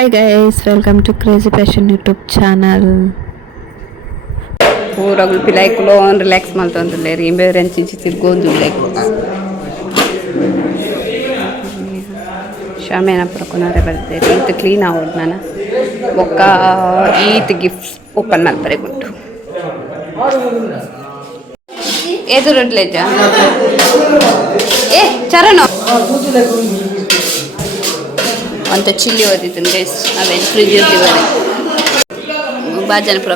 Hi guys, welcome to Crazy Passion YouTube channel. ಊರಾಗ ಪಿಲಾಯ್ಕುಲು relax ಮಾಡ್ತಂದ್ರೆ ರೀ ಬೇರೆ ತಿರ್ಗೋದು ಲೈಕ್ ಶಾಮೇನ ಪುರಕೊನಾರೆ ಬರ್ತಾರೆ ಈತ ಕ್ಲೀನ್ ಆಗೋದು ನಾನು ಒಕ್ಕ ಈತ ಗಿಫ್ಟ್ಸ್ ಓಪನ್ ಮಾಡ್ತಾರೆ ಗುಂಟು ಎದುರುಡ್ಲೇಜ ಏ ಚರಣೋ ಅಂತ ಚಿಲ್ಲಿ ಓದಿತ್ತು ಗೈಸ್ ಅವೇನು ಫ್ರಿಜ್ ಇರ್ತೀವರೆ ಬಾಜನ ಪೂರ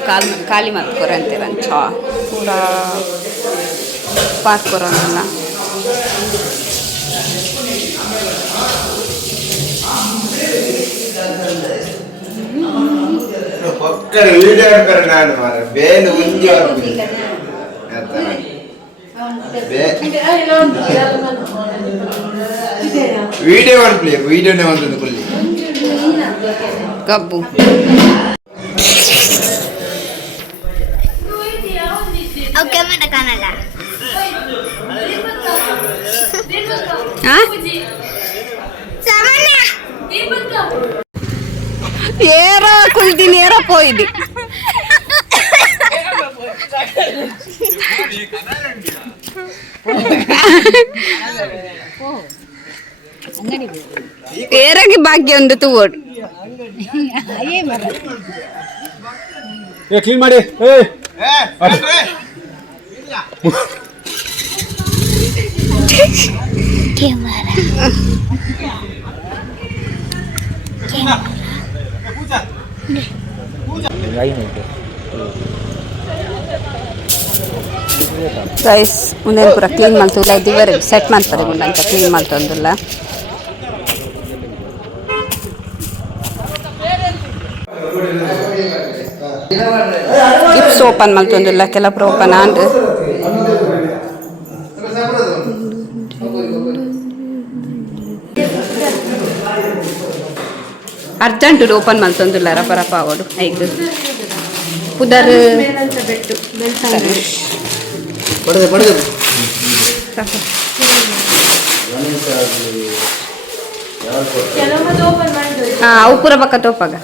ಖಾಲಿ ಮಾಡ್ಕೊರ ಅಂತೀರ ಚಾ ಪೂರ ಪಾಕ್ ಕೊರೋನಲ್ಲ ವಿಡಿಯೋನೇ ಒಂದು ಕೊಲ್ಲಿ ಕಬ್ಬು ಓಕೆ ಮನ ಕಾಣಲ್ಲ ಏರ ಕುಲ್ದಿನಿ ಏರ ಪೋಯ್ದು ಏರಾಗಿ ಭಾಗ್ಯ ಒಂದು ತೂಗೋಡು ಕ್ಲೀನ್ ಮಾಡಿ ರೈಸ್ ಮುಂದೇನು ಪೂರ ಕ್ಲೀನ್ ಮಾಡ್ತೀವಿಲ್ಲ ಇದ್ದೀವರೆ ಸೆಟ್ ಮಾಡ್ತಾರೆ ಮುಂದಂತ ಕ್ಲೀನ್ ಮಾಡ್ತಂದಿಲ್ಲ ಗಿಫ್ಟ್ಸ್ ಓಪನ್ ಮಾಡ್ತಂದಿಲ್ಲ ಕೆಲವರು ಓಪನ್ ಆಂಡ್ ಅರ್ಜೆಂಟ್ ಓಪನ್ ಮಾಡ್ತಂದಿಲ್ಲ ರಪ ರಪ ಆಗೋದು ಐದು ಪುದರ್ ಅವು ಪೂರ ಪಕ್ಕ ತೋಪಾಗ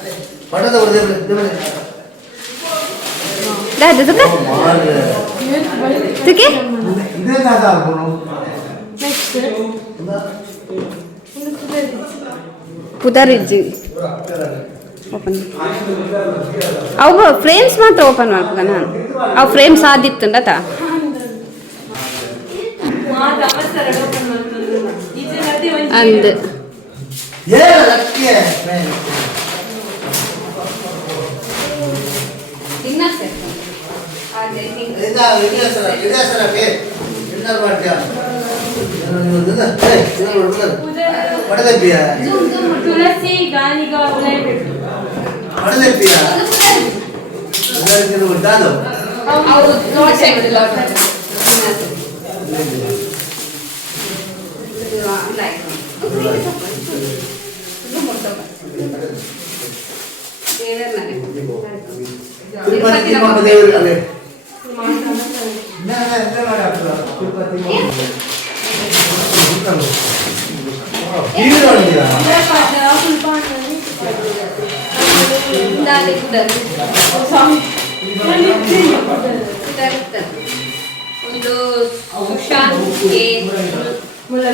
ಪುದರ್ ಇಜ್ಜಿ ಓಪನ್ ಅವು ಫ್ರೇಮ್ಸ್ ಮಾತ್ರ ಓಪನ್ ಮಾಡ್ಬೇಕ ನಾನು ಅವು ಫ್ರೇಮ್ಸ್ ಆದಿತ್ತಂಡ ಅಂದ್ ತುಳಸಿ ಗಾನಿಗ ಒಂದು ಸುಶಾಂತ್ ಓಪನ್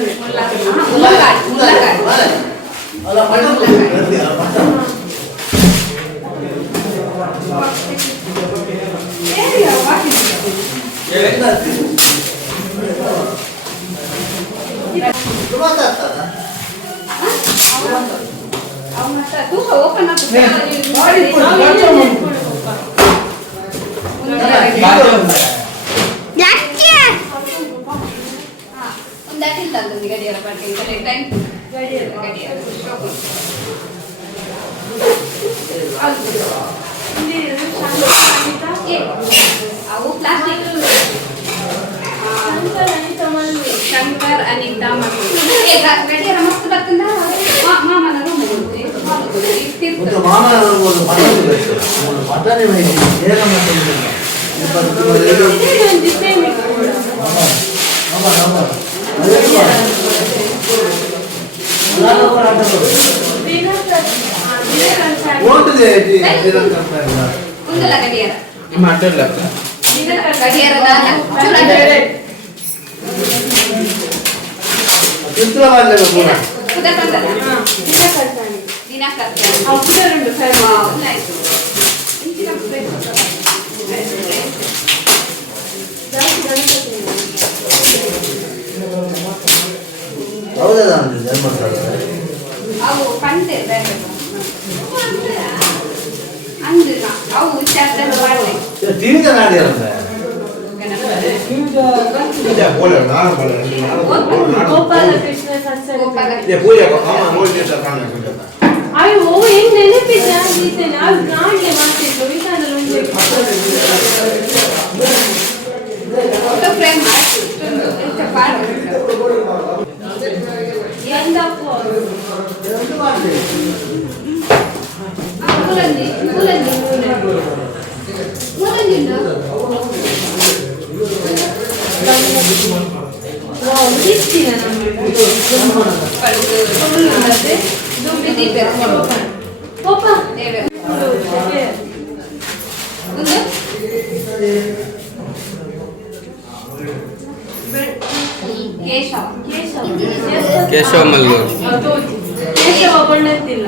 ಗಡಿಯಾರ ಅವು ಪ್ಲಾಸ್ಟಿಕ್ ಶಂಕರ್ ಅನಿತಾ ಗಡಿಯಾರ ಮಸ್ತ್ ಬರ್ತಂದ ಮಾಮನ ರೂಮ್ ಒಂದಲ್ಲ ಗಡಿಯಾರ ಮಾತಾಡಲ್ಲ ಗಡಿಯಾರ ಅವು ಕಂತೆ ಅಂದಿನ ಅವು ಚಾರ್ಜರ್ ಮಾಡ್ಲಿ ತಿರುಗ ನಾಡಿ ಗೋಪಾಲ ಕೃಷ್ಣ ಸತ್ಸಂಗ ಅಯ್ಯೋ ಹೆಂಗ್ ನೆನಪಿದ್ದ ನಾವು ನಾಳೆ ಮಾಡ್ತಿದ್ವು ವಿಧಾನದಲ್ಲಿ ಫೋಟೋ ಫ್ರೇಮ್ ಕೇಶವ ಮಲ್ಲೂರು ಕೇಶವ ಕೊಳ್ಳಂತಿಲ್ಲ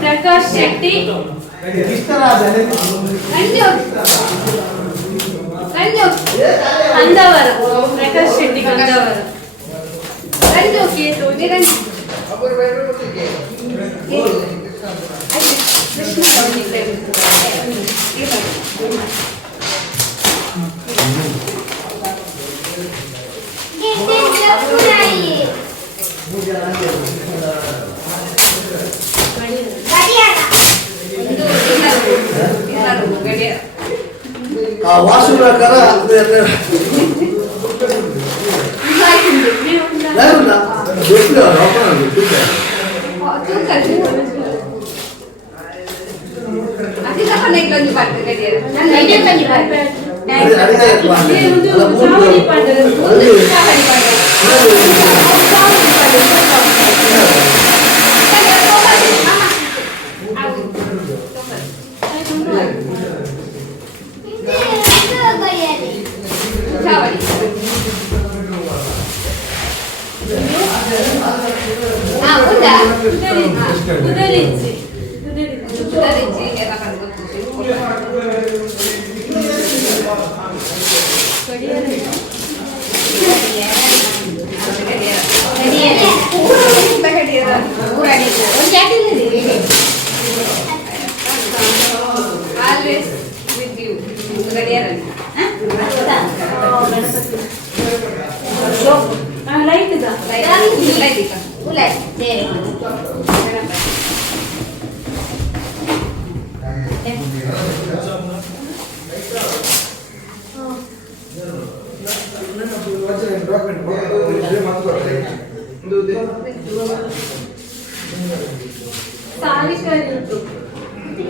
ಪ್ರಕಾಶ್ ಶೆಟ್ಟಿ ಕಂದವರ ಪ್ರಕಾಶ್ ಶೆಟ್ಟಿ ಕಂದವರ ವಾಸುಕರ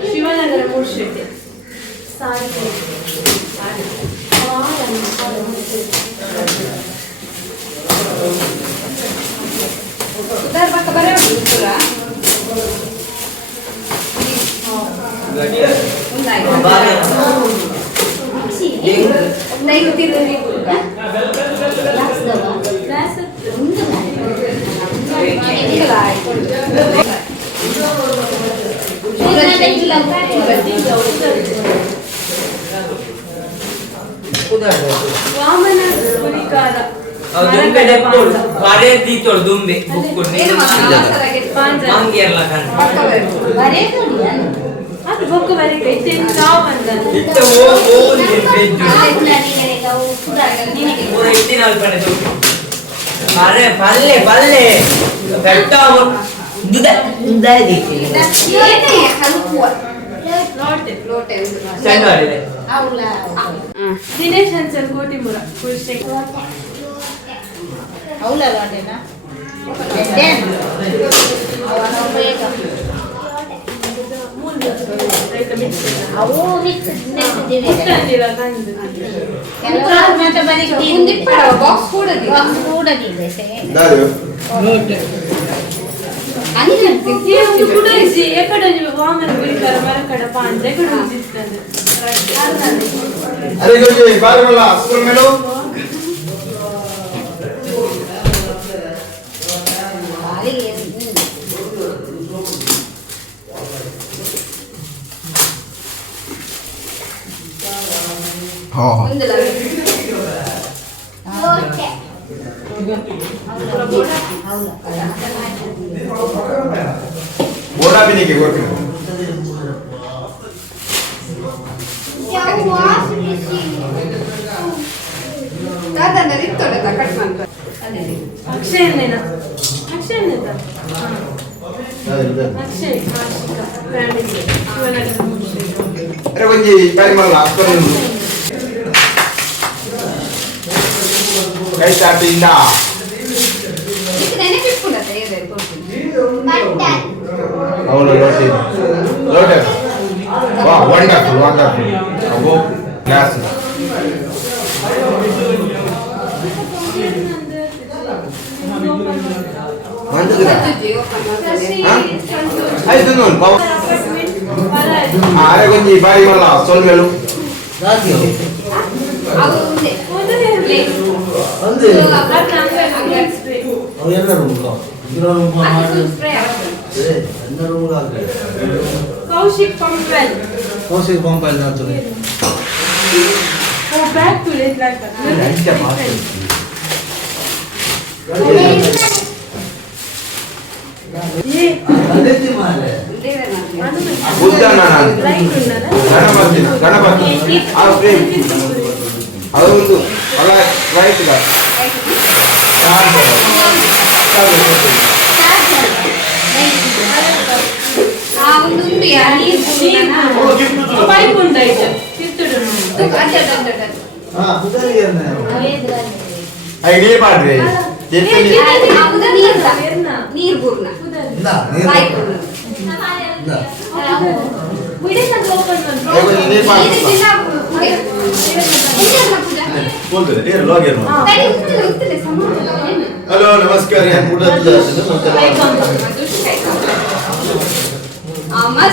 ಶಿವನಗರ ಮೂರ್ಶೆಟ್ಟಿ ವಾಮನ ಹುಲಿಕಾರ ಬಾರೆ ದೀತೋಳು ದುಂಬೆ ಬುಕ್ಕೊಂಡು ಮಂಗೆಲ್ಲ ಅದು ಬೊಕ್ಕ ಬರೀಕೆ ಇತ್ತೇನು ಸಾವು ಬಂದ ಇತ್ತ ಓ ಅರೆ ಪಲ್ಲೆ ಪಲ್ಲೆ ಬೆಟ್ಟ ಲೋಟೆ ಚಂಡ ದಿನೇಶ್ ಅನ್ಸಲ್ ಕೋಟಿಮುರ ಫುಲ್ ಸ್ಟೇಕ್ ಬಾಕ್ಸ್ ಕೂಡ ఎక్కడ వామన గురికర మరకడ పాండ్ర ఎక్కడ ఉంచిస్తుంది अरे जो ये बाल वाला स्कूल में लो हाँ बोरा भी नहीं के गोर ಅಕ್ಷಯ್ ನೇನಾ ಅಕ್ಷಯ್ ನೇತಾ ಅಕ್ಷಯ್ ಮಾಶಿಕಾ ಫ್ಯಾಮಿಲಿ अरे बंजी बारी मला स्कूल में कैसा पिंडा ಇದನ್ನೇ ಬಿಟ್ಕೊಂಡತ್ತೆ ಇದೆ అవును లోటే లోటే వా వండర్ఫుల్ వండర్ఫుల్ అగో గ్లాస్ మందుగా ఐదు నూన్ బావ అరే కొంచెం బాయి వల్ల సోల్మెలు ಅದು ఉంది ಅಂದ್ರೆ ಅದು ಎಲ್ಲ ರೂಮ್ ಇದರ ರೂಮ್ ಮಾಡಿ ಸ್ಪ್ರೇ ಎಲ್ಲ ರೂಮ್ ಆಗಿದೆ ಕೌಶಿಕ್ ಪಂಪಲ್ ಕೌಶಿಕ್ ಪಂಪಲ್ ನಾಚು ಓ ಬ್ಯಾಕ್ ಟು ಲೇಟ್ ಲೈಕ್ ये ಅದೇತಿ ಮಾಲೆ ಉದ್ದಾನ ಗಣಪತಿ ಗಣಪತಿ ಆ ಫ್ರೇಮ್ ಅದೊಂದು ಅಲ್ಲ ರೈಟ್ ಗ ಒಂದು ఉంది ಪೈಪ್ ಉಂಟಾಯ್ತು ಕಿತ್ತುಡು ಹಾ ಉದಾರಿ ಐ ನೀ ಮಾಡ್ರಿ ಜೆತ್ತಲಿ ನೀರ್ ಬೂರ್ನ ನಾ ಬಾಯಿ ಬೂರ್ನ ನಾ ವಿಡಿಯೋ ಓಪನ್ ಮಾಡಿ ಏಗೋ ನೀರ್ ಮಾಡ್ರಿ ಬೋಲ್ದೆ ಏರ್ ಲಾಗಿರ್ ಹಲೋ ನಮಸ್ಕಾರ ನಾನು ಮುಡದ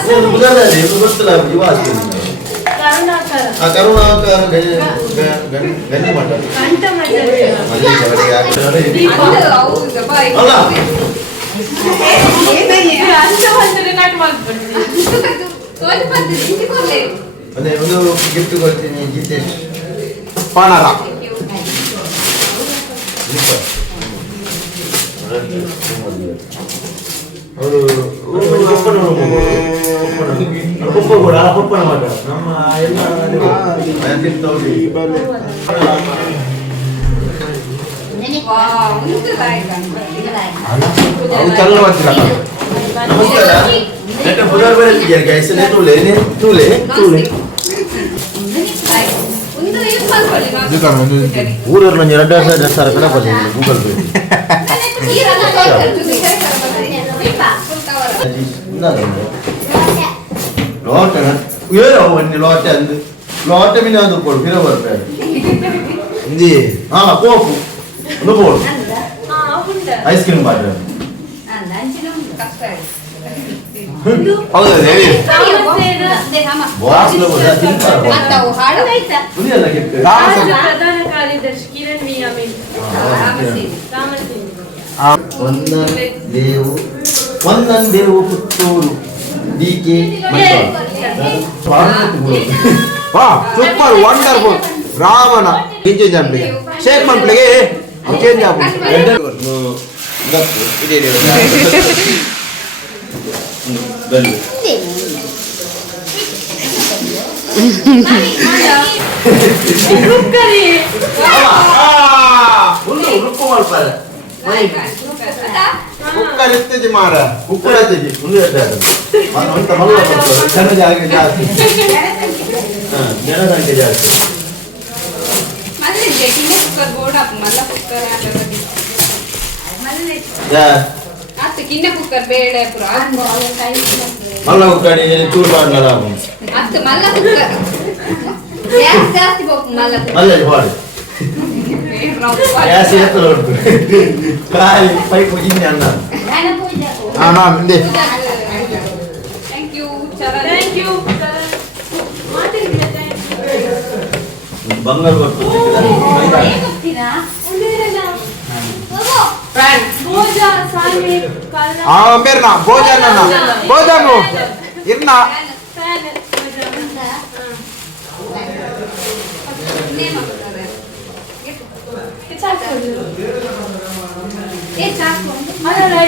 ನಾನು ಮುಡದ ಇದು ಗೊತ್ತಲ್ಲ ವಿವಾಸ ಕರುಣಾಕರ ಆ ಕರುಣಾಕರ ಗಂಡಿ ಮಠ ಕಂಠ ಮಠ ಮಲ್ಲಿ ಜವಡಿ ಯಾಕಂದ್ರೆ ಅಲ್ಲ ಅಷ್ಟೊಂದು ಕಟ್ ಮಾಡ್ಬಿಡ್ತೀನಿ ಅದೇ ಒಂದು ಗಿಫ್ಟ್ ಕೊಡ್ತೀನಿ ಜಿತೇಶ್ ಪಾನರ ಅವರು ಪಪ್ಪ ಕೂಡ ಪಪ್ಪನ ಮಗ ನಮ್ಮ ಎಲ್ಲ ಅದು ಚಲೋ ಮಾಡ್ತಿಲ್ಲ ನಮಸ್ಕಾರ ನೆಟ್ಟ ಬುಧವಾರ ಬರಲಿಕ್ಕೆ ಗೈಸ್ ತೂಲೆ ತೂಲೆ ತೂಲೆ ಊರಲ್ಲ ನಾನು 2000 ಸರ ಕಡೆ ಬಂದಿದ್ದೀನಿ ಗೂಗಲ್ ಪೇ ಲೋಟ ಏನೋ ಒಂದು ಲೋಟ ಅಂದು ಲೋಟ ಮೀನು ಅದು ಕೊಡು ಫಿರ ಬರ್ತಾರೆ ಹಿಂದಿ ಹಾ ಕೋಪು ಒಂದು ಬೋರ್ಡ್ ಐಸ್ ಕ್ರೀಮ್ ಬಾಟ್ಲ್ ಹೌದಾ ಹೇಳಿ ಬಾಸ್ ಲೋಗ ತಿಂತಾರೆ ಉಳಿಯಲ್ಲ ಗಿಫ್ಟ್ ಪ್ರಧಾನ ಕಾರ್ಯದರ್ಶಿ ಕಿರಣ್ ವಿಯಾಮಿನ್ ಒಂದೊಂದೇವು ಪುತ್ತೂರು ಡಿಕೆ ವಾ ಸೂಪರ್ ವಂಡರ್ಫುಲ್ ರಾಮನ ಚೇಂಜ್ ಆಗ್ಬಿಟ್ಟಿಗೆ ಶೇಕ್ ಮಾಡ್ಬಿಟ್ಟಿಗೆ ಚೇಂಜ್ ಆಗ್ಬಿಟ್ಟು ಉರುಕು ಮಾಡ್ತಾರೆ ಕುಕ್ಕರ್ ಇರ್ತಿದ್ದಿ ಮಾರ ಕುಕ್ಕರ್ ಹತ್ತಿದ್ದಿ ಮುಂದೆ ಅಂತ ಮಲ್ಲ ಜಾಸ್ತಿ ಜನಸಂಖ್ಯೆ ಜಾಸ್ತಿ. ಮళ్ళీ గిన్నె కుక్కర్ కూడా మళ్ళీ కుక్కర్ ಅತ್ತ ಗಿನ್ನె ಕುಕ್ಕರ್ ಬೇಡ ಪುರ ಮಲ್ಲ ಕುಕ್ಕರ್ ಚೂರು ಪಾಡ್ನಲ್ಲ ಅತ್ತ ಮಲ್ಲ ಕುಕ್ಕರ್ ಗ್ಯಾಸ್ ಜಾಸ್ತಿ ಬೇಕು ಮಲ್ಲ ಮಲ್ಲ ಪಾಡು ಗ್ಯಾಸ್ ಎತ್ತಲು ಉಂಟು ಕಾಲಿ ಪೈಪ್ ಗಿನ್ನೆ ಅನ್ನ ಅಣ್ಣ ಮುಂದೆ ಥ್ಯಾಂಕ್ ಯು ಬಂಗಾರ ಬರ್ತು ಬೇರ್ನಾ ಭೋಜನ ಭೋಜನ ಇರ್ನ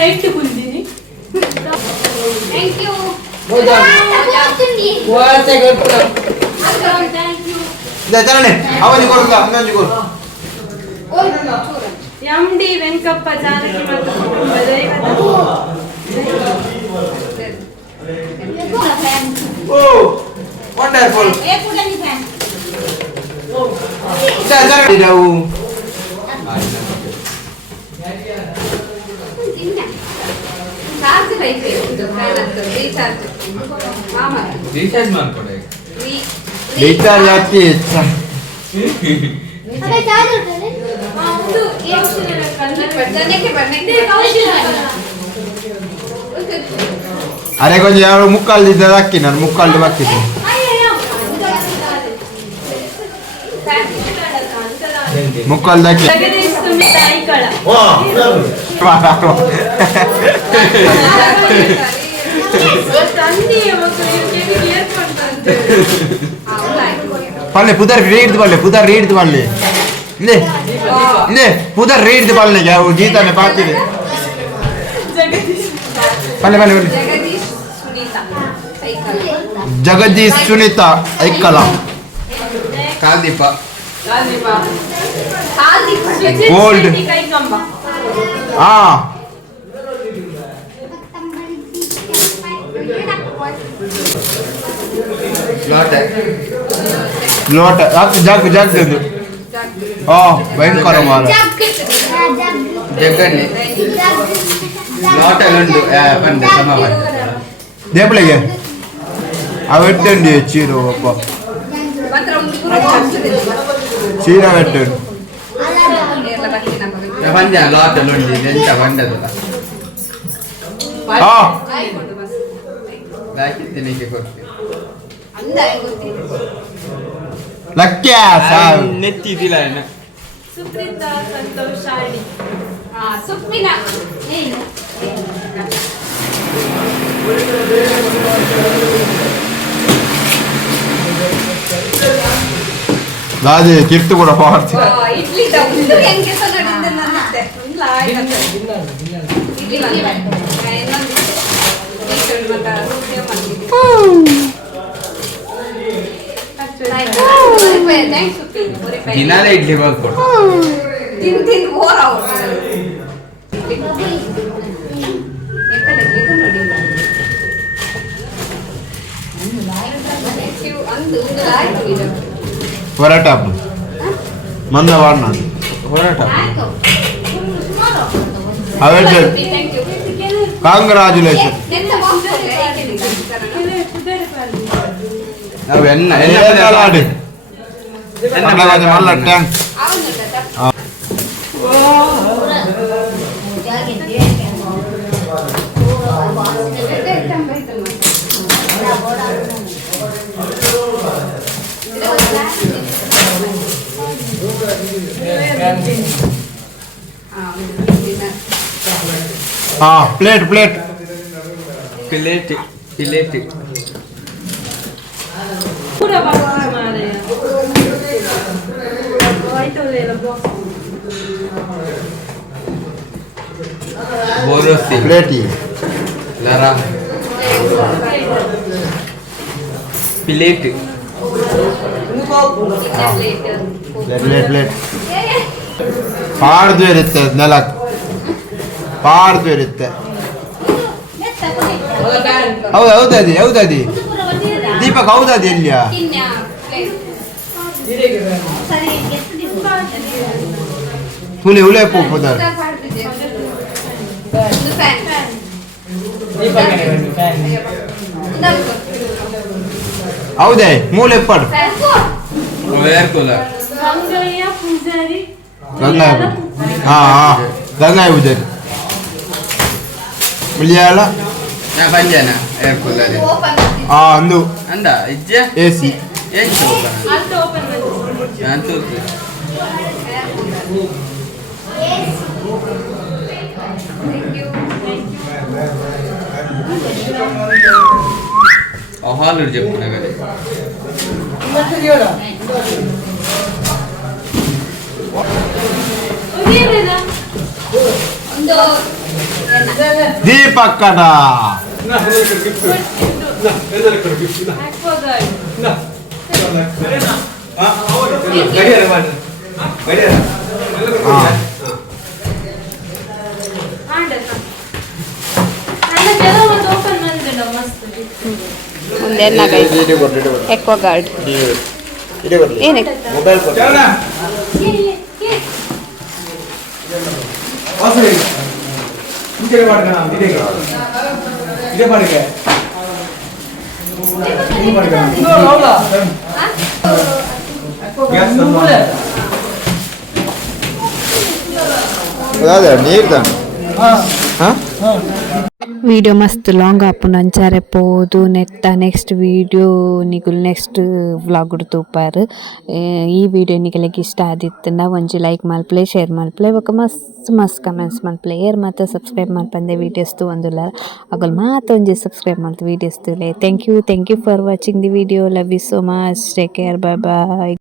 ಎಂಟು ಕುಂದಿನಿ ಥ್ಯಾಂಕ್ ಯು ಚರಣೆ ಅವನಿಗೆ ಕೊಡ್ಲ ಇನ್ನೊಂದು ಕೊಡು MD ವೆಂಕಪ್ಪ ಜಾನಕಿ ಮತ್ತು ಕುಟುಂಬ ಓ ವಂಡರ್ಫುಲ್ ಚರಣೆ ನಾವು ಚಾರ್ಜ್ ಐತೆ ರೀಚಾರ್ಜ್ ರೀಚಾರ್ಜ್ ಮಾಡ್ಕೊಡೆ ರೀಚಾರ್ಜ್ ಆಗ್ತಿ అరే కొంచెం ఎవరు ముక్కలు దిద్దా దక్కి నన్ను ముక్కలు దక్కింది ముక్కలు దక్కి పల్లె పుదర్ రీడ్ది పల్లె ఇందే పుదర్ రీడ్ది పల్లె గీతాన్ని పాకిది పల్లె జగదీష్ సునీత ఐక్కల కాదీప గోల్డ్ లోట జగ్ భయంకర మాల జగన్ని లోటలుండు పండు సమావ ದೇಪಳಿಗೆ ಅವೆಟ್ಟಂడి ಚೀರು ಒಪ್ಪ ಚೀರ ಬೆಟ್ಟಂಡು ಪಂಜ ಲೋಟಲುಂಡಿ ಎಂತ ಬಂಡದು ಹಾಕಿದ್ದೀನಿ ಕೊಡ್ತೀನಿ ಲಕ್ಕ್ಯ ನೆತ್ತಿದಿಲ್ಲ ಸುಪ್ರೀತಾ ಸಂತೋಷ್ ಶಾಡಿ ಸುಪ್ಮಿನ ಅದೇ ಕಿರ್ತು ಕೂಡ ಪಾರ್ತಿ ಇಡ್ಲಿ ಹೆಂಗೆ ದಿನಾಲೇ ಇಡ್ಲಿ ಬರ್ಕೊಡು ತಿಂದು ಬೋರ್ ಹೊರಟ ಮಂದ ವಾಡ್ನ ಹೊರಟ ಅವೆಟ್ಟು ಕಾಂಗ್ರಾಚುಲೇಷನ್ ನಾವು ಎನ್ನ ಆಡಿ ಮಲ್ಲ ಟ್ಯಾಂಕ್ ಪ್ಲೇಟ್ ಪಿಲೇಟಿ ಪೂರ ಬಾಕ್ಸ್ ಮಾರೆಯ ವೈಟ್ ಒಲೆಲ್ಲ ಬಾಕ್ಸ್ ಬೋರೋಸಿ ಪ್ಲೇಟಿ ಲರಾ ಪಿಲೇಟ್ ಪ್ಲೇಟ್ ಪಾಡ್ದು ಇರುತ್ತೆ ನೆಲ ಪಾಡ್ದು ಇರುತ್ತೆ ಹೌದದಿ ದೀಪಕ್ ಹೌದದಿ ಎಲ್ಲಿಯ ಹುಲಿ ಹುಲಿ ಹೋಗ್ಬೋದಾರೆ ಹೌದೇ ಮೂಲೆ ಎಪ್ಪಡು ಏರ್ ಕೂಲರ್ ಗಂಗಯ್ಯ ಪೂಜಾರಿ ಗಂಗಾಯ ಪೂಜಾರಿ ಉಳಿಯಾಳ ನಾ ಪಂಜನ ಏರ್ ಕೂಲರ್ ಅಂದು ಅಂದ ಇಜ್ಜೆ AC ಏನು ಅಲ್ಟ ಓಪನ್ ಮಾಡಿ ನಾನು ತೋರ್ತು ಹಾಲು చెప్పు నగది ದೀಪಕ್ಕಡ ಓಪನ್ ಮಾಡಿದ ಮಸ್ತ್ ಮುಂದೆ ಎಕ್ವಾ ಗಾರ್ಡ್ ಏನಕ್ಕೆ ಮೊಬೈಲ್ ನೀರು ತಾನೆ వీడియో మస్తు లాంగ్ ఆపునంచారే పోదు నెక్స్ట్ వీడియೋ ನಿಗುಲ್ ನೆಕ್ಸ್ಟ್ ವ್ಲಾಗ್ ತೂಪಾರು ಈ ವಿಡಿಯೋ ನಿಗಲಿಗೆ ಇಷ್ಟ ಆದಿತ್ತಂದ ಒಂಜಿ ಲೈಕ್ ಮಲ್ಪ್ಲೆ ಶೇರ್ ಮಲ್ಪ್ಲೆ ಬೊಕ ಮಸ್ತ್ ಕಮೆಂಟ್ಸ್ ಮಲ್ಪ್ಲೆ ಏರ್ ಮಾತ ಸಬ್ಸ್ಕ್ರೈಬ್ ಮಲ್ಪಂದೆ ವೀಡಿಯೋಸ್ ತು ಒಂದುಲ್ಲ ಅಗಲ್ ಮಾತ ಒಂಜಿ ಸಬ್ಸ್ಕ್ರೈಬ್ ಮಲ್ತು ವೀಡಿಯೋಸ್ ತುಲೆ thank you for watching the video love you so much take care bye bye